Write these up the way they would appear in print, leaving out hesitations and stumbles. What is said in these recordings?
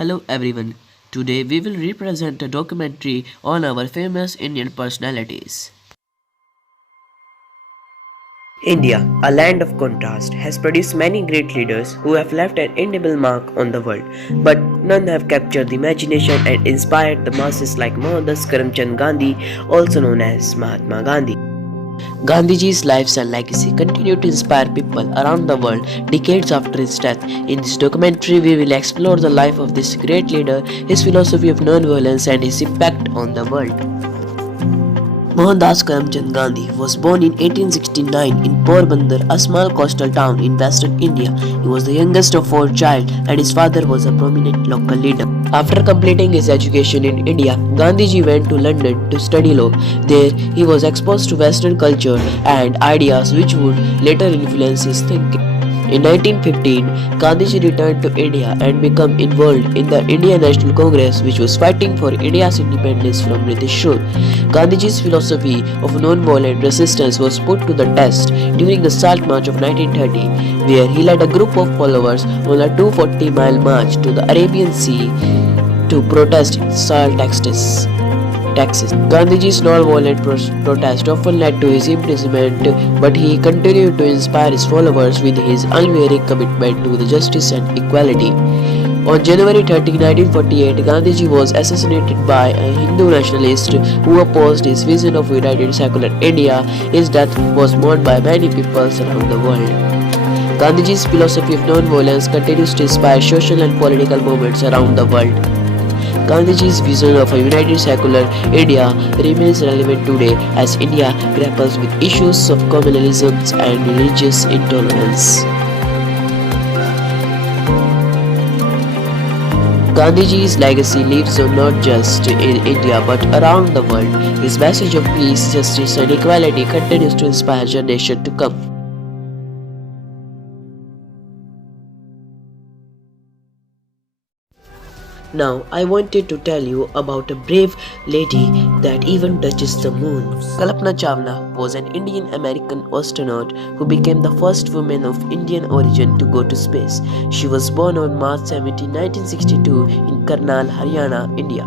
Hello everyone. Today we will represent a documentary on our famous Indian personalities. India, a land of contrast, has produced many great leaders who have left an indelible mark on the world, but none have captured the imagination and inspired the masses like Mohandas Karamchand Gandhi, also known as Mahatma Gandhi. Gandhiji's life and legacy continue to inspire people around the world decades after his death. In this documentary, we will explore the life of this great leader, his philosophy of non-violence, and his impact on the world. Mohandas Karamchand Gandhi was born in 1869 in Porbandar, a small coastal town in western India. He was the youngest of four children and his father was a prominent local leader. After completing his education in India, Gandhiji went to London to study law. There, he was exposed to Western culture and ideas which would later influence his thinking. In 1915, Gandhiji returned to India and became involved in the Indian National Congress, which was fighting for India's independence from British rule. Gandhiji's philosophy of non-violent resistance was put to the test during the Salt March of 1930, where he led a group of followers on a 240-mile march to the Arabian Sea to protest salt taxes. Gandhiji's non-violent protest often led to his imprisonment, but he continued to inspire his followers with his unwavering commitment to the justice and equality. On January 30, 1948, Gandhiji was assassinated by a Hindu nationalist who opposed his vision of united secular India. His death was mourned by many people around the world. Gandhiji's philosophy of non-violence continues to inspire social and political movements around the world. Gandhiji's vision of a united secular India remains relevant today as India grapples with issues of communalism and religious intolerance. Gandhiji's legacy lives on not just in India but around the world. His message of peace, justice and equality continues to inspire generations to come. Now, I wanted to tell you about a brave lady that even touches the moon. Kalpana Chawla was an Indian-American astronaut who became the first woman of Indian origin to go to space. She was born on March 17, 1962 in Karnal, Haryana, India.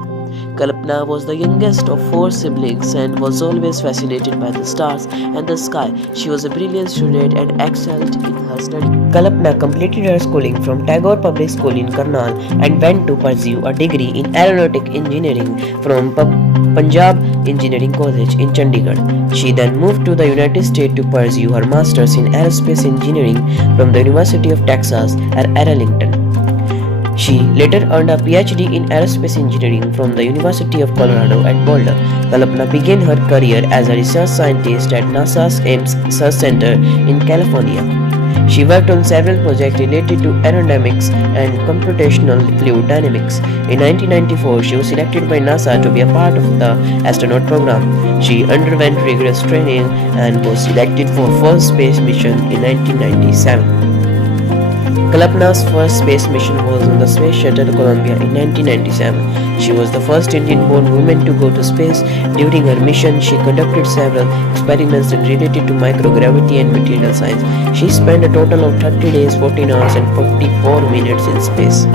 Kalpana was the youngest of four siblings and was always fascinated by the stars and the sky. She was a brilliant student and excelled in her studies. Kalpana completed her schooling from Tagore Public School in Karnal and went to pursue a degree in aeronautic engineering from Punjab Engineering College in Chandigarh. She then moved to the United States to pursue her master's in aerospace engineering from the University of Texas at Arlington. She later earned a PhD in aerospace engineering from the University of Colorado at Boulder. Kalpana began her career as a research scientist at NASA's Ames Research Center in California. She worked on several projects related to aerodynamics and computational fluid dynamics. In 1994, she was selected by NASA to be a part of the astronaut program. She underwent rigorous training and was selected for first space mission in 1997. Kalpana's first space mission was on the Space Shuttle Columbia in 1997. She was the first Indian-born woman to go to space. During her mission, she conducted several experiments related to microgravity and material science. She spent a total of 30 days, 14 hours and 44 minutes in space.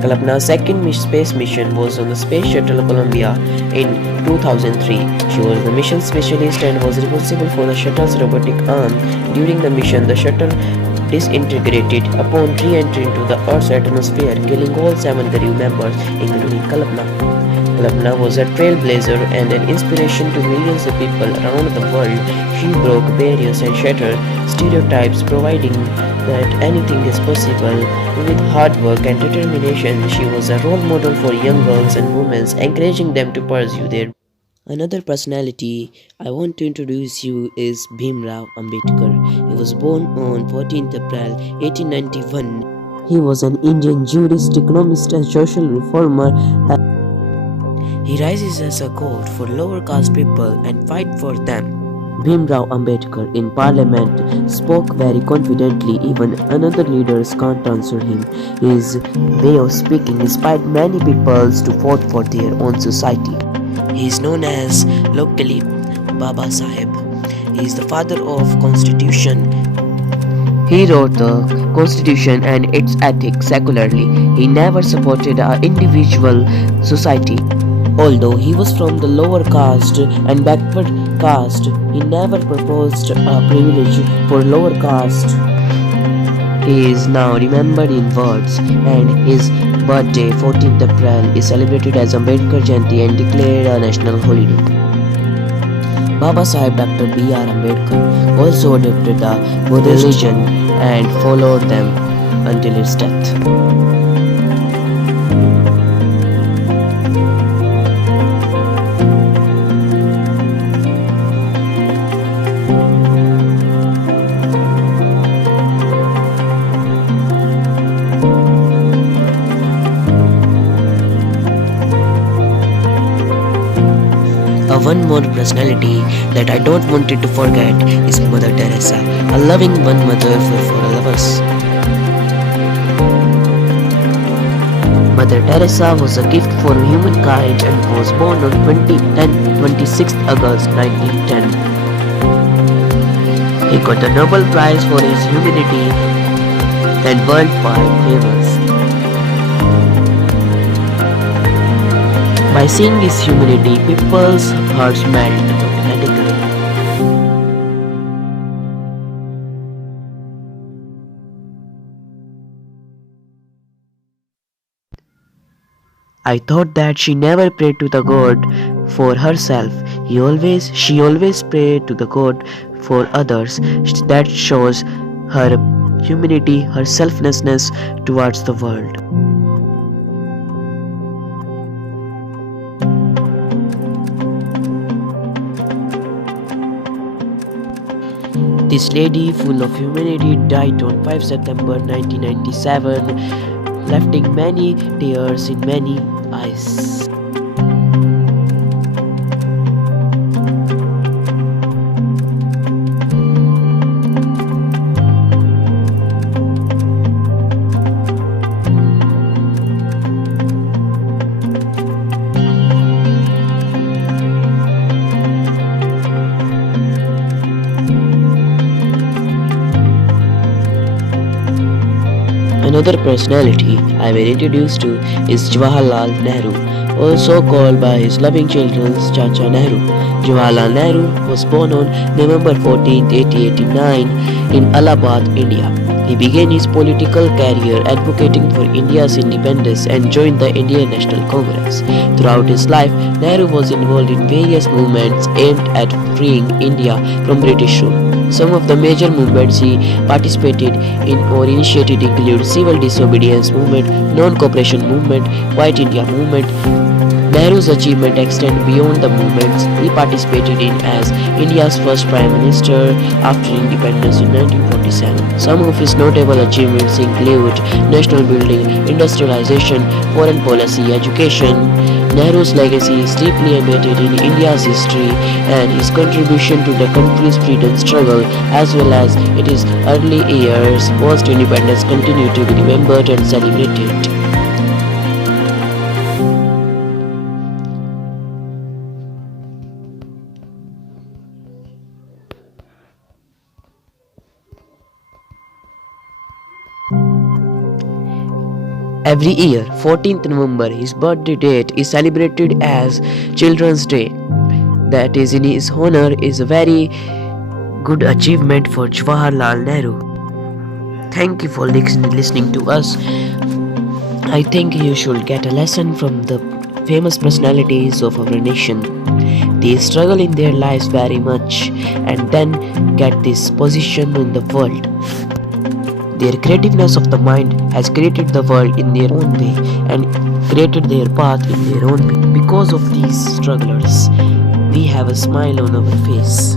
Kalpana's second space mission was on the Space Shuttle Columbia in 2003. She was the mission specialist and was responsible for the shuttle's robotic arm. During the mission, the shuttle disintegrated upon re-entry into the Earth's atmosphere, killing all 7 crew members, including Kalpana. Kalpana was a trailblazer and an inspiration to millions of people around the world. She broke barriers and shattered stereotypes, providing that anything is possible with hard work and determination. She was a role model for young girls and women, encouraging them to pursue their. Another personality I want to introduce you is Bhimrao Ambedkar. He was born on 14th April 1891. He was an Indian jurist, economist and social reformer. He rises as a god for lower caste people and fight for them. Bhimrao Ambedkar in parliament spoke very confidently, even another leaders can't answer him. His way of speaking inspired many people to fight for their own society. He is known as locally Baba Sahib. He is the father of Constitution. He wrote the constitution and its ethics secularly. He never supported an individual society. Although he was from the lower caste and backward caste, he never proposed a privilege for lower caste. He is now remembered in words, and his birthday, 14th April, is celebrated as PMShriJNV and declared a national holiday. Baba Sahib Dr. B.R. Ambedkar also adopted the Buddhist religion and followed them until his death. One more personality that I don't want to forget is Mother Teresa, a loving one mother for all of us. Mother Teresa was a gift for humankind and was born on 26th August 1910. He got the Nobel Prize for his humanity and worldwide famous. By seeing his humanity, people's hearts melt automatically. I thought that she never prayed to the God for herself. She always prayed to the God for others. That shows her humanity, her selflessness towards the world. This lady, full of humanity, died on 5 September 1997, leaving many tears in many eyes. Another personality I will introduce to is Jawaharlal Nehru, also called by his loving children Chacha Nehru. Jawaharlal Nehru was born on November 14, 1889 in Allahabad, India. He began his political career advocating for India's independence and joined the Indian National Congress. Throughout his life, Nehru was involved in various movements aimed at freeing India from British rule. Some of the major movements he participated in or initiated include Civil Disobedience Movement, Non-Cooperation Movement, White India Movement. Nehru's achievements extend beyond the movements he participated in as India's first Prime Minister after independence in 1947. Some of his notable achievements include national building, industrialization, foreign policy, education. Nehru's legacy is deeply embedded in India's history, and his contribution to the country's freedom struggle as well as its early years post-independence continue to be remembered and celebrated. Every year, 14th November, his birthday date is celebrated as Children's Day. That is, in his honor, is a very good achievement for Jawaharlal Nehru. Thank you for listening to us. I think you should get a lesson from the famous personalities of our nation. They struggle in their lives very much and then get this position in the world. Their creativeness of the mind has created the world in their own way and created their path in their own way. Because of these strugglers, we have a smile on our face.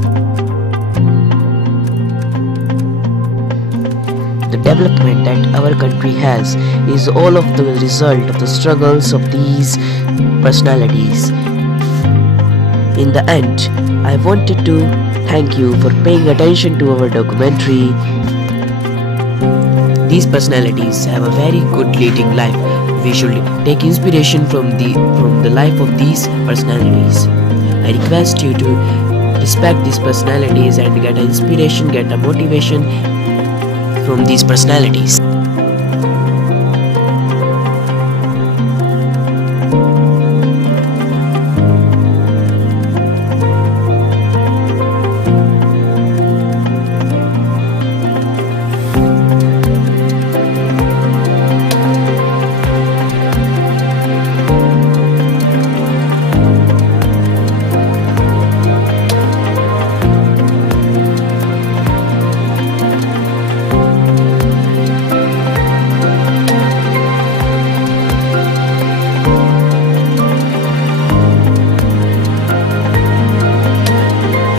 The development that our country has is all of the result of the struggles of these personalities. In the end, I wanted to thank you for paying attention to our documentary. These personalities have a very good leading life. We should take inspiration from the life of these personalities. I request you to respect these personalities and get an inspiration, get a motivation from these personalities.